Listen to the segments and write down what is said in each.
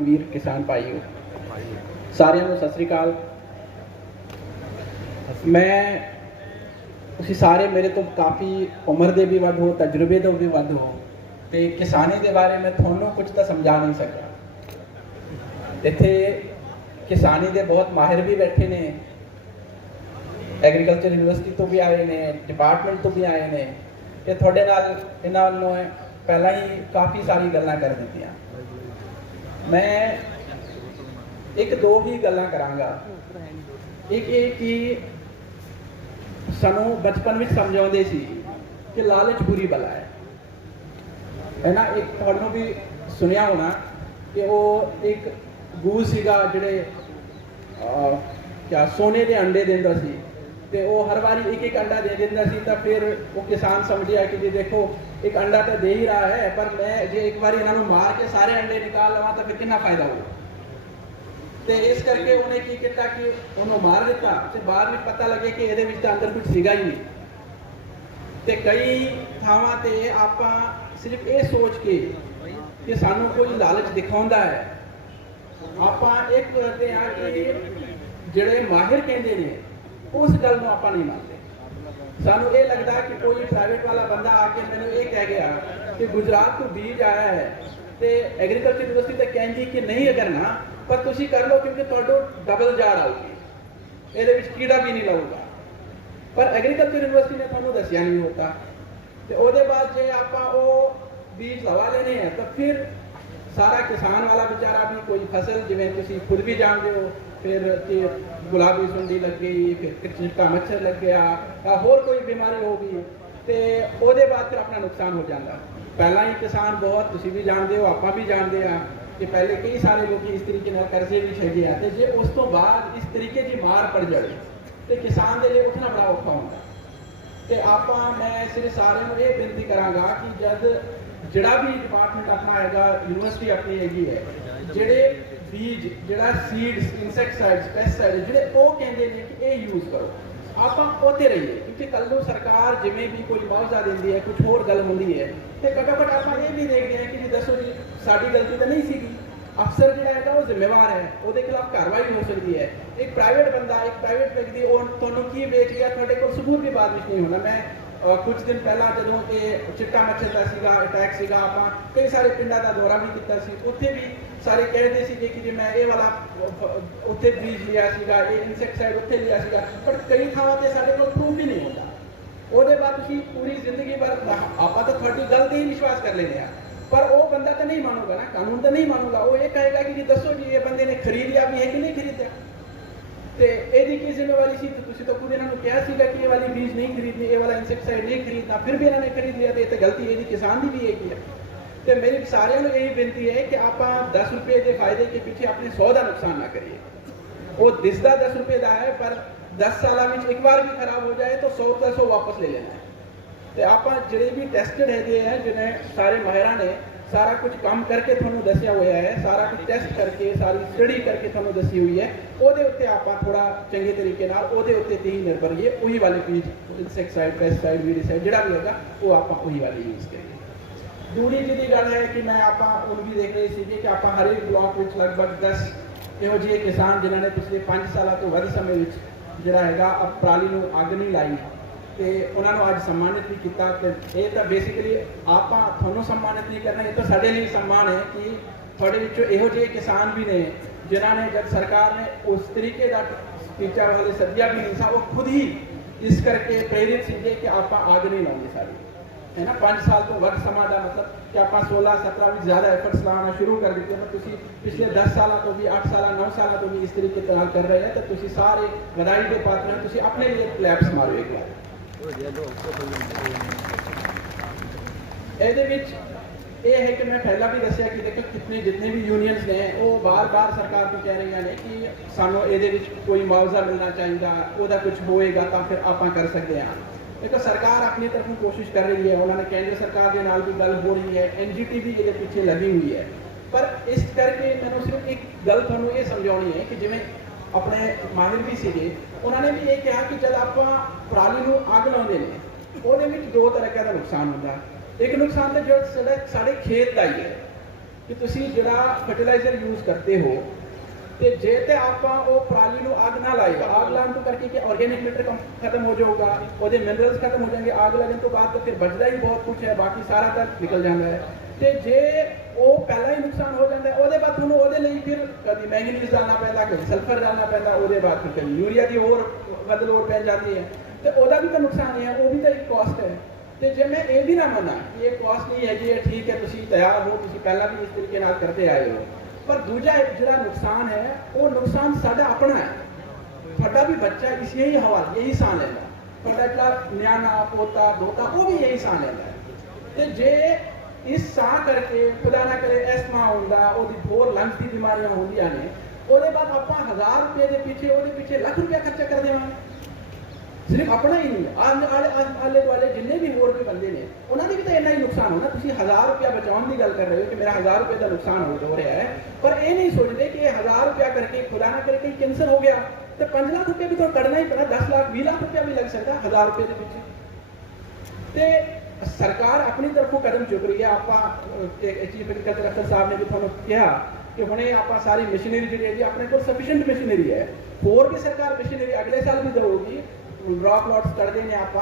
वीर किसान भाईओ सारिਆਂ ਨੂੰ ਸਤਿ ਸ੍ਰੀ ਅਕਾਲ। मैं ਤੁਸੀਂ ਸਾਰੇ ਮੇਰੇ ਤੋਂ ਕਾफ़ी उम्र ਦੇ भी ਵੱਧ ਹੋ, ਤਜਰਬੇ ਤੋਂ ਵੀ ਵੱਧ ਹੋ ਤੇ ਕਿਸਾਨੀ ਦੇ ਬਾਰੇ ਮੈਂ ਤੁਹਾਨੂੰ ਕੁਝ ਤਾਂ ਸਮਝਾ ਨਹੀਂ ਸਕਿਆ। ਇੱਥੇ ਕਿਸਾਨੀ ਦੇ ਬਹੁਤ ਮਾਹਿਰ ਵੀ ਬੈਠੇ ਨੇ, ਐਗਰੀਕਲਚਰ ਯੂਨੀਵਰਸਿਟੀ ਤੋਂ ਵੀ ਆਏ ਨੇ, ਡਿਪਾਰਟਮੈਂਟ ਤੋਂ ਵੀ ਆਏ ਨੇ ਤੇ ਤੁਹਾਡੇ ਨਾਲ ਇਹਨਾਂ ਨੂੰ ਪਹਿਲਾਂ ਹੀ ਕਾफ़ी ਸਾਰੀ ਗੱਲਾਂ ਕਰ ਦਿੱਤੀਆਂ। मैं एक दो ही गल्लां करांगा। एक ये कि सानू बचपन में समझाते सी कि लालच बुरी बला है ना। एक तुहानू भी सुनिया होना कि वो एक गूस सीगा जिहड़े क्या सोने के अंडे दिंदा सी ते वो हर बारी एक एक अंडा दे दिंदा सी। तो फिर वो किसान समझिया कि जी देखो एक अंडा तो दे ही रहा है, पर मैं जो एक बार इन्होंने मार के सारे अंडे निकाल लवा तो फिर कितना फायदा होगा। तो इस करके उन्हें की किया कि उन्होंने मार दिता तो बाद में पता लगे कि ये अंदर कुछ सीगा ही नहीं। तो कई थावां ते आपां सिर्फ ये सोच के कि सानू कोई लालच दिखाउंदा है, आपां एक करते हैं कि जिहड़े माहिर कहंदे ने उस गल नूं आपां नहीं मानते। सानू ये लगता कि कोई प्राइवेट वाला बंदा आके मैंने ये कह गया कि गुजरात को बीज आया है तो एग्रीकल्चर यूनिवर्सिटी तो कहती कि नहीं करना, पर तुसी कर लो क्योंकि तुहाडो डबल जार आऊगी, ये कीड़ा भी नहीं लगेगा। पर एग्रीकल्चर यूनिवर्सिटी ने तुहानू दसिया नहीं होता। तो उसके बाद जो आपां वो बीज लवा लेने हैं तो फिर सारा किसान वाला बेचारा भी कोई फसल जिवें तुसी खुद भी जानते हो, फिर गुलाबी सुंडी लग गई, फिर चिट्टा मच्छर लग गया, होर कोई बीमारी हो गई तो उसके बाद फिर अपना नुकसान हो जाता। पहला ही किसान बहुत तुसी भी जानते हो, आपां भी जानते हैं कि पहले कई सारे लोग इस तरीके नाल कर्जे भी छड्डे आ, जे उस तो बाद इस तरीके की मार पड़ जाए तो किसान के लिए उठना बड़ा औखा होता। तो आपां मैं सिर्फ सारे नूं ये बेनती करांगा कि जब जिहड़ा भी डिपार्टमेंट अपना हैगा, यूनिवर्सिटी अपनी हैगी है, जिहड़े बीज जिहड़ा सीड्स इंसैक्टसाइड्स पेस्टिसाइड जिहड़े वो कहंदे ने कि ये यूज़ करो, आपां उत्ते रहिए। क्योंकि कल नूं सरकार जिवें भी कोई मुआवजा दिंदी है, कुछ होर गल हुंदी है तो घट्टो घट्ट आपां ये भी देखते हैं कि जी दसो जी साडी गलती तो नहीं सीगी, अफसर जिहड़ा हैगा वो जिम्मेवार है, उसके खिलाफ कार्रवाई हो सकती है। एक प्राइवेट बंदा एक प्राइवेट व्यक्ति वो तुहानूं की बेच गया, तुहाडे कोल सबूत भी बाद विच नहीं होना। मैं कुछ दिन पहला जदों ये चिट्टा मच्छर का सीगा अटैक सीगा, आपां कई सारे पिंडां का दौरा भी किया सी, उत्थे भी सारे कहते सी कि जी मैं ये वाला उत्थे बीज लिया सीगा, ये इंसैक्टसाइड उत्थे लिया सीगा, पर कई थावां ते साडे कोल प्रूफ ही नहीं होता। ਉਹਦੇ बाद तुसीं पूरी जिंदगी भर आपां तो तुहाडी गल ते ही विश्वास कर लेने हैं, पर वो बंदा तो नहीं मानूगा ना, कानून तो नहीं मानूगा। वो ये कहेगा कि जी दसो जी ये बंदे ने खरीद लिया भी है कि नहीं खरीदा, तो यदि की जिम्मेवारी सी तो तुसीं तो खुद इन्होंने कहा सीगा कि ये वाली बीज नहीं खरीदनी, ये वाला इंसैक्टसाइड नहीं खरीदना, फिर भी इन्होंने खरीद लिया तो ये तो गलती यदि किसान की भी है की है। तो मेरी सारिਆਂ ਨੂੰ यही बेनती है कि आप 10 रुपये के फायदे के पीछे अपने 100 का नुकसान ना करिए। वो दिसदा 10 रुपये का है, पर 10 साल में एक बार भी खराब हो जाए तो 100 का 100 वापस ले लेना है। तो आप जिहड़े भी टेस्टेड है जिन्हें सारे माहिरां ने सारा कुछ काम करके तुहानूं दसिया हुआ है, सारा कुछ टेस्ट करके सारी स्टडी करके तुहानूं दसी हुई है, ਉਹਦੇ ਉੱਤੇ ਆਪਾਂ थोड़ा चंगे तरीके नाल ਉਹਦੇ ਉੱਤੇ ਤੇ ਹੀ निर्भर रहिए। वही वाले बीज इंसैक्टसाइड पेस्टिसाइड वीडिसाइड जिहड़ा भी होगा वो आप वही वाले यूज़ करिए। दूरी जी गल है कि मैं आप भी देख रहे थे कि आप हर एक ब्लॉक में लगभग 10 ਇਹੋ ਜਿਹੇ किसान जिन्होंने पिछले 5 सालों तो ਵੱਧ समय ਵਿੱਚ ਜਿਹੜਾ ਹੈਗਾ ਪਰਾਲੀ ਨੂੰ ਅੱਗ नहीं लाई ਤੇ ਉਹਨਾਂ ਨੂੰ ਅੱਜ सम्मानित भी किया। तो ये तो बेसिकली आप ਤੁਹਾਨੂੰ सम्मानित नहीं करना, ये तो ਸਾਡੇ ਲਈ सम्मान है कि ਤੁਹਾਡੇ ਵਿੱਚੋਂ ਇਹੋ ਜਿਹੇ किसान भी ने जिन्होंने जब सरकार ने उस तरीके का टीचा वाले सदिया भी नहीं था, वो खुद ही इस करके प्रेरित सीखे कि आप आग नहीं लाएंगे सारी है ना। 5 साल तो वक्त समा का मतलब कि आप 16-17 भी ज़्यादा एफर्ट्स लाना शुरू कर देते हैं, पर पिछले 10 साल तो भी 8 साल 9 साल तो भी इस तरीके तरह कर रहे हैं। तो तुसी सारे बधाई के पात्र हैं, तुसी अपने लिए क्लैप्स मारो एक बार। ये है कि मैं पहला भी दसिया कि देखो कितने जितने भी यूनियंस ने वो बार बार सरकार को कह रही हैं कि सानू ये कोई मुआवजा मिलना चाहिए, वह कुछ होएगा तो फिर आप कर सकते हैं। देखो सरकार अपनी तरफों कोशिश कर रही है, उन्होंने केंद्र सरकार के नाल भी गल हो रही है, NGT भी ये पीछे लगी हुई है। पर इस करके मैंने सिर्फ एक गल थोड़ा ये समझानी है कि जिमें अपने माहिर भी सीगे उन्होंने भी ये कहा कि जब आप पराली को अग लाते हैं वो 2 तरह का नुकसान होता है। एक नुकसान तो जो साढ़े खेत का ही है कि तुसी जिहड़ा फर्टिलाइजर यूज़ करते हो तो जे तो आप पराली को आग ना लाएगा, आग लाने तो करके कि ऑर्गेनिक मैटर खत्म हो जाएगा, वो मिनरल्स खत्म हो जाएंगे, आग लगने तो बाद तो फिर बचता ही बहुत कुछ है, बाकी सारा तक निकल जाता है। तो जे वो पहला ही नुकसान हो जाता है, वो बाद थोड़ा वो फिर कभी मैंगनीज डालना पैदा, कभी सल्फर डालना पैदा, वो बाद फिर कभी यूरिया की होर बदल होर पै जाती है, तो वह भी तो नुकसान ही है, वो भी तो एक कॉस्ट है। तो जे मैं ये भी ना मना कि ये कॉस्ट नहीं है कि ये ठीक है, तुम तैयार हो, तुम पहला भी इस तरीके नाल करते आए हो, पर दूजा जो नुकसान है वो नुकसान साडा अपना है, थोड़ा भी बच्चा इस यही हवाल यही सान लेगा, थोड़ा इतना न्याना पोता दोता वो भी यही सान लेता है। तो जे इस सा करके खुदा ना करे एस्मा होंदा, ओदी होर लंग्स की बीमारियां होंदियां ने, ਉਹਦੇ बाद आप 1000 रुपये के पीछे लाख रुपया खर्चा कर देवांगे, सिर्फ अपना ही नहीं, आले दुआले जिन्ने भी होर भी बंदे ने उन्होंने भी तो इन्ना ही नुकसान होना। तुम 1000 रुपया बचाने की गल कर रहे हो कि मेरा 1000 रुपये का नुकसान हो रहा है, पर ये नहीं सोचते कि 1000 रुपया करके खुदा ना करके कैंसर हो गया तो 5 लाख रुपये भी तो करना ही पड़ा, 10 लाख 20 लाख रुपया भी लग सकता 1000 रुपये के पीछे। तो सरकार अपनी तरफों कदम चुक रही है। आप चीफ एग्रीकल्चर अफसर साहब ने भी थोड़ा कहा कि हमने आप सारी मशीनरी जी है अपने को सफिशेंट मशीनरी है, होर भी सरकार मशीनरी अगले साल भी देगी, रॉ प्लॉट्स कर देने आप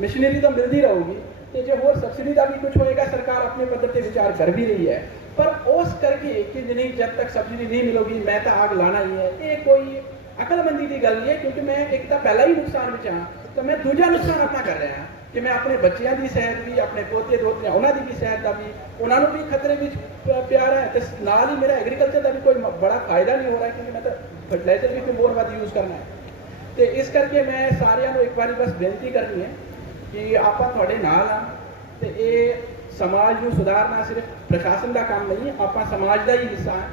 मशीनरी तो मिलती रहेगी, तो जो होर सबसिडी का भी कुछ होएगा सरकार अपने पद्धर से विचार कर भी रही है, पर उस करके कि नहीं जब तक सब्सिडी नहीं मिलेगी मैं तो आग लाना ही है, ये कोई अकलमंदी की गल नहीं है। क्योंकि मैं एक तो पहला ही नुकसान में हाँ, तो मैं दूजा नुकसान अपना कर रहा हाँ कि मैं अपने बच्चों की सेहत भी, अपने पोते दोते उन्होंने भी सेहत का भी, उन्होंने भी खतरे में प्यार है, तो नाल ही मेरा एग्रीकल्चर का भी कोई बड़ा फायदा नहीं हो रहा है, क्योंकि मैं तो फर्टिलाइजर भी फिर बहुत ज़्यादा यूज़ करना है। तो इस करके मैं सारिਆਂ ਨੂੰ एक बार बस बेनती करनी है कि आप थोड़े नाल हाँ, तो ये समाज को सुधारना सिर्फ प्रशासन का काम नहीं है, आप समाज का ही हिस्सा है,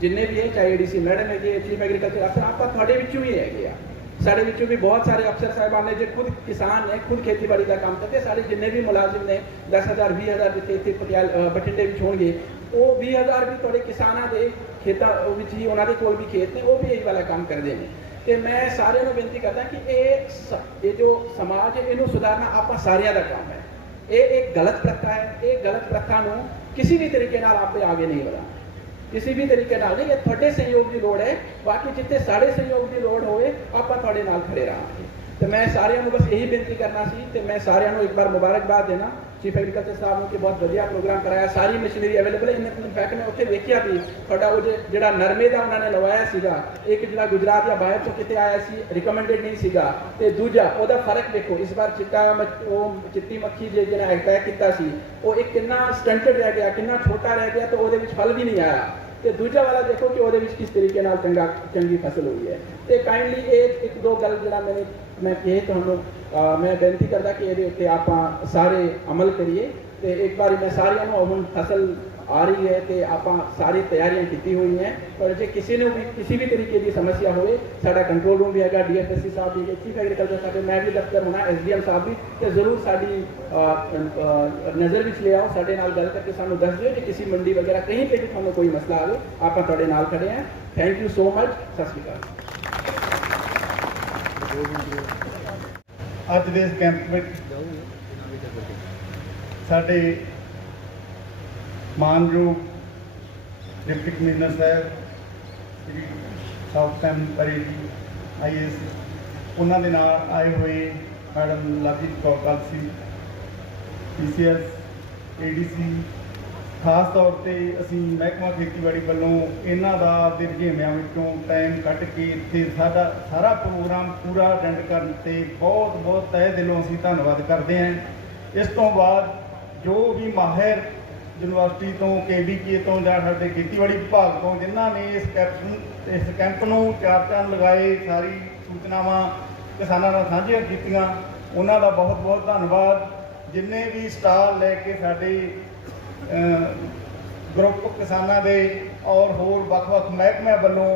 जिन्ने भी है, चाहे ADC मैडम है, चीफ एग्रीकल्चर अफसर, आप थोड़े विचों ही है, साढ़े विचों भी बहुत सारे अफसर साहबान ने जो खुद किसान ने, खुद खेतीबाड़ी का काम करते, साढ़े जिन्ने भी मुलाजिम ने 10,000 20,000 के खेती बठिंडे भी होंगे, वो 20,000 भी थोड़े किसानों के खेतों ही उन्होंने कोल भी खेत ने, वो भी यही वाला काम करते हैं। तो मैं सारे बेनती करता कि ये जो समाज है इन्हों सुधारना आप सारिया का काम है। ये एक गलत प्रथा है, ये गलत प्रथा को किसी भी तरीके आप आगे नहीं बढ़ाना, किसी भी तरीके नहीं, ये थोड़े सहयोग की लोड़ है, बाकी जितने साढ़े सहयोग की लोड़ होए आप थोड़े नाल खड़े रहांगे। तो मैं सारिया बस यही बेनती करना सी, तो मैं सारिया एक बार मुबारकबाद देना चीफ एग्रीकल्चर साहब ने कि बहुत बढ़िया प्रोग्राम कराया, सारी मशीनरी अवेलेबल है। इनफैक्ट मैं उत्थे देखिया भी थोड़ा वो जो नरमे का उन्होंने लवाया सीगा, एक जो गुजरात या बाहर तो कितने आया सी, रिकमेंडेड नहीं सीगा, ते दूजा ओदा फर्क देखो, इस बार चिट्टा वो चिट्टी मक्खी जो अटैक किया सी, वो एक कितना स्टंटेड रह गया, कितना छोटा रह गया, तो वो फल भी नहीं आया। तो दूजा वाला देखो कि वो किस तरीके चंगी फसल हुई है। तो काइंडली एक दो गल जो मैं कहे तो मैं बेनती करता कि ये आप सारे अमल करिए। तो एक बार मैं सारिया हम फसल आ रही है, तो आप सारी तैयारियां की हुई हैं, पर जो किसी ने भी किसी भी तरीके की समस्या हो, साडा कंट्रोल रूम भी है, DFSC साहब भी, चीफ एग्रीकल्चर साहब, मैं भी दफ्तर होना, SDM साहब भी, तो जरूर साड़ी नज़र भी ले आओ, साढ़े नाल गल करके सानू दस दिओ कि किसी मंडी वगैरह कहीं पर भी थोड़ा कोई मसला आए, आप थोड़े नाल खड़े हैं। थैंक यू सो मच, सत श्री अकाल। ਅੱਜ ਦੇ ਇਸ ਕੈਂਪ ਵਿੱਚ ਸਾਡੇ ਮਾਨਯੋਗ ਡਿਪਟੀ ਕਮਿਸ਼ਨਰ ਸਾਹਿਬ ਸ੍ਰੀ ਸਾਊਥੈਮ ਪਰੀ ਜੀ IAS, ਉਹਨਾਂ ਦੇ ਨਾਲ ਆਏ ਹੋਏ madam Lovejeet Kaur Kalsi PCS ADC, ਖਾਸ ਤੌਰ ਤੇ ਅਸੀਂ ਮਹਿਕਮਾ ਖੇਤੀਬਾੜੀ ਵੱਲੋਂ ਇਹਨਾਂ ਦਾ ਆਪਦੇ ਰੁਝੇਵਿਆਂ ਵਿੱਚੋਂ ਟਾਈਮ ਕੱਢ ਕੇ ਇੱਥੇ ਸਾਰਾ ਪ੍ਰੋਗਰਾਮ ਪੂਰਾ ਅਟੈਂਡ ਕਰਨ ਤੇ ਬਹੁਤ ਬਹੁਤ ਤਹਿ ਦਿਲੋਂ ਅਸੀਂ ਧੰਨਵਾਦ ਕਰਦੇ ਹਾਂ। ਇਸ ਤੋਂ ਬਾਅਦ ਜੋ ਵੀ ਮਾਹਿਰ ਯੂਨੀਵਰਸਿਟੀ ਤੋਂ KVK ਤੋਂ ਜਾਂ ਸਾਡੇ ਖੇਤੀਬਾੜੀ ਵਿਭਾਗ ਤੋਂ ਜਿਨ੍ਹਾਂ ਨੇ ਇਸ ਕੈਂਪ ਨੂੰ ਚਾਰ ਚੰਨ ਲਗਾਏ, ਸਾਰੀ ਸੂਚਨਾਵਾਂ ਕਿਸਾਨਾਂ ਨਾਲ ਸਾਂਝੀਆਂ ਕੀਤੀਆਂ, ਉਹਨਾਂ ਦਾ ਬਹੁਤ ਬਹੁਤ ਧੰਨਵਾਦ। ਜਿੰਨੇ ਵੀ ਸਟਾਲ ਲੈ ਕੇ ਸਾਡੇ ग्रुप किसानों के और होर ਵੱਖ-ਵੱਖ महकमियां वालों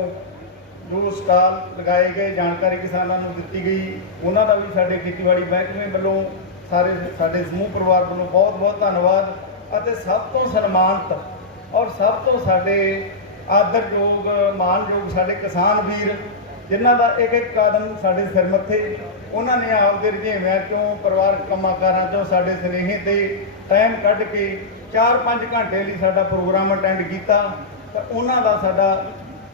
जो स्टाल लगाए गए, जानकारी किसानों को दी गई, उन्हों का भी साढ़े खेतीबाड़ी महकमे वालों सारे साढ़े समूह परिवार वालों बहुत बहुत धन्यवाद। और सब तो सन्मानित और सब तो साढ़े आदरयोग मानयोग साढ़े किसान वीर जिन्हों का एक एक कदम साढ़े सिर मत्थे, उन्होंने आपके रुझेविਆਂ चों परिवारक ਕੰਮਾਂ ਕਾਰਾਂ चों साढ़े स्नेहे से टाइम कढ़ के 4-5 ਘੰਟੇ ਲਈ ਸਾਡਾ ਪ੍ਰੋਗਰਾਮ ਅਟੈਂਡ ਕੀਤਾ। ਤਾਂ ਉਹਨਾਂ ਦਾ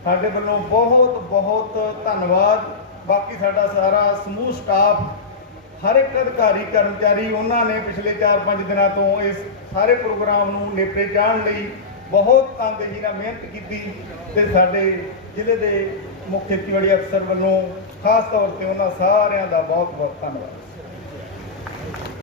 ਸਾਡੇ ਵੱਲੋਂ ਬਹੁਤ ਬਹੁਤ ਧੰਨਵਾਦ। ਬਾਕੀ ਸਾਡਾ ਸਾਰਾ ਸਮੂਹ ਸਟਾਫ, ਹਰ ਇੱਕ ਅਧਿਕਾਰੀ ਕਰਮਚਾਰੀ, ਉਹਨਾਂ ਨੇ ਪਿਛਲੇ 4-5 ਦਿਨਾਂ ਤੋਂ ਇਸ ਸਾਰੇ ਪ੍ਰੋਗਰਾਮ ਨੂੰ ਨੇਪਰੇ ਚਾੜ੍ਹਨ ਲਈ ਬਹੁਤ ਤਨਦੇਹੀ ਨਾਲ ਮਿਹਨਤ ਕੀਤੀ। ਤੇ ਸਾਡੇ ਜ਼ਿਲ੍ਹੇ ਦੇ ਮੁੱਖ ਖੇਤੀਬਾੜੀ ਅਫਸਰ ਵੱਲੋਂ ਖਾਸ ਤੌਰ ਤੇ ਉਹਨਾਂ ਸਾਰਿਆਂ ਦਾ ਬਹੁਤ ਬਹੁਤ ਧੰਨਵਾਦ।